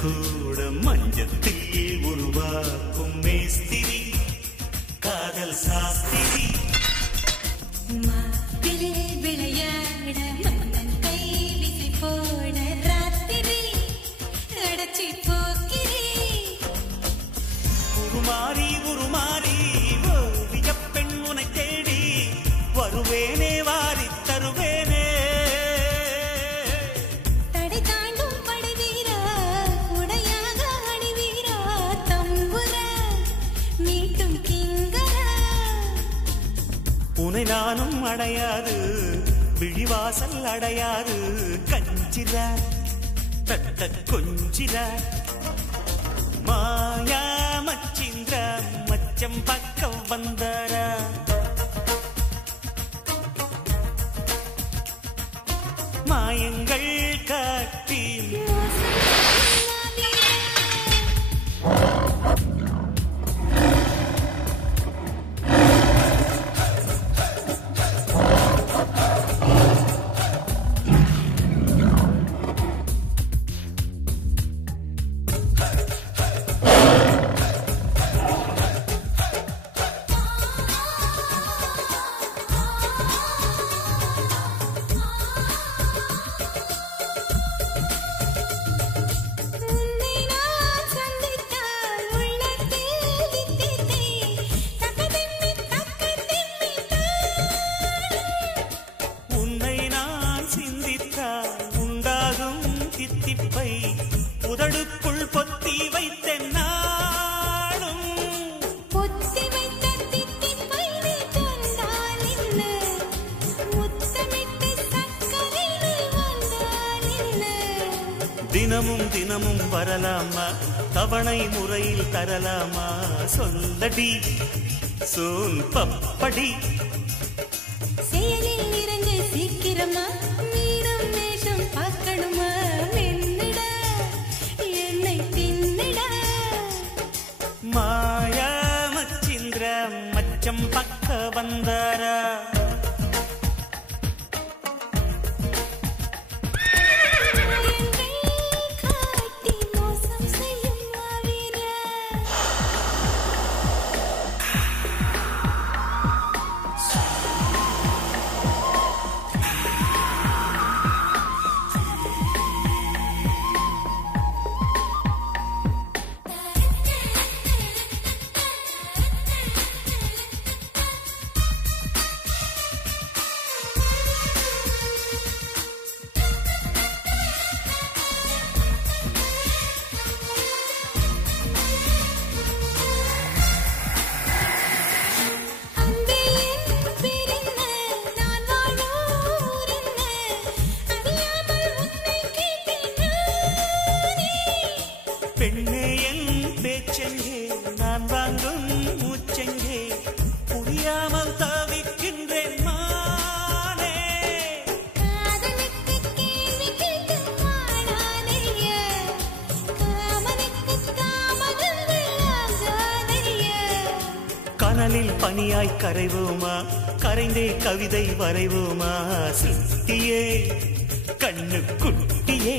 கூட மஞ்சத்தில் உருவாக்கும் மேஸ்திரி காதல் சாஸ்திரி மாப்பிளே விளையாட மன்னன் கை விசி போட ராத்திரி அடைச்சி போக்கிறே உருமாறி உருமாறி ஓவிய பெண் உனை தேடி வருவேனே வாரி தருவேனே தடை தாண்டும் படுவீரா உடையாக அணிவீரா தம்புர மீட்டும் கிங்கரா உனை நானும் அடையாது விழிவாசல் அடையாது கஞ்சிர தட்ட கொஞ்சிர மாயா மச்சிந்திர மச்சம் பக்கம் வந்தாரா மாயங்கள் காட்டி உன்னை நான் சந்தித்தால் உள்ளத்தில் தித்தித்தே தக்கதிம்மி தக்கதிம்மி உன்னை நான் சிந்தித்தால் உண்டாகும் தித்திப்பை உதடுக்குள் பொத்தி வைத்தேன் நாடும் பொத்தி வைத்த தித்திப்பை நீ தந்தால் என்ன முத்தமிட்டு சக்கரை நீ வந்தால் என்ன தினமும் தினமும் வரலாமா தவணை முறையில் தரலாமா சொல்லடி சோன் பப்படி செயலில் இறங்கு சீக்கிரமா மீறும் வேஷம் பார்க்கணுமா மென்னிட என்னை தின்னிட மாயா மச்சிந்திர மச்சம் பக்க வந்தாரா மாயங்கள் காட்டி மோசம் செய்யும் மாவீரா அன்பே என் பேரென்ன நான் வாழும் ஊரென்ன அறியாமல் உன்னை கேட்டேன் நானே பெண்ணே என் பேச்செங்கே நான் வாங்கும் மூச்செங்கே புரியாமல் தவிக்கின்றேன் மானே காதலுக்கு கேள்வி கேட்டு மாடானைய காமனுக்கு காமகங்கள் ஆகாதைய கனலில் பனியாய் கரைவோமா கரைந்தே கவிதை வரைவோமா சித்தியே கண்ணு குட்டியே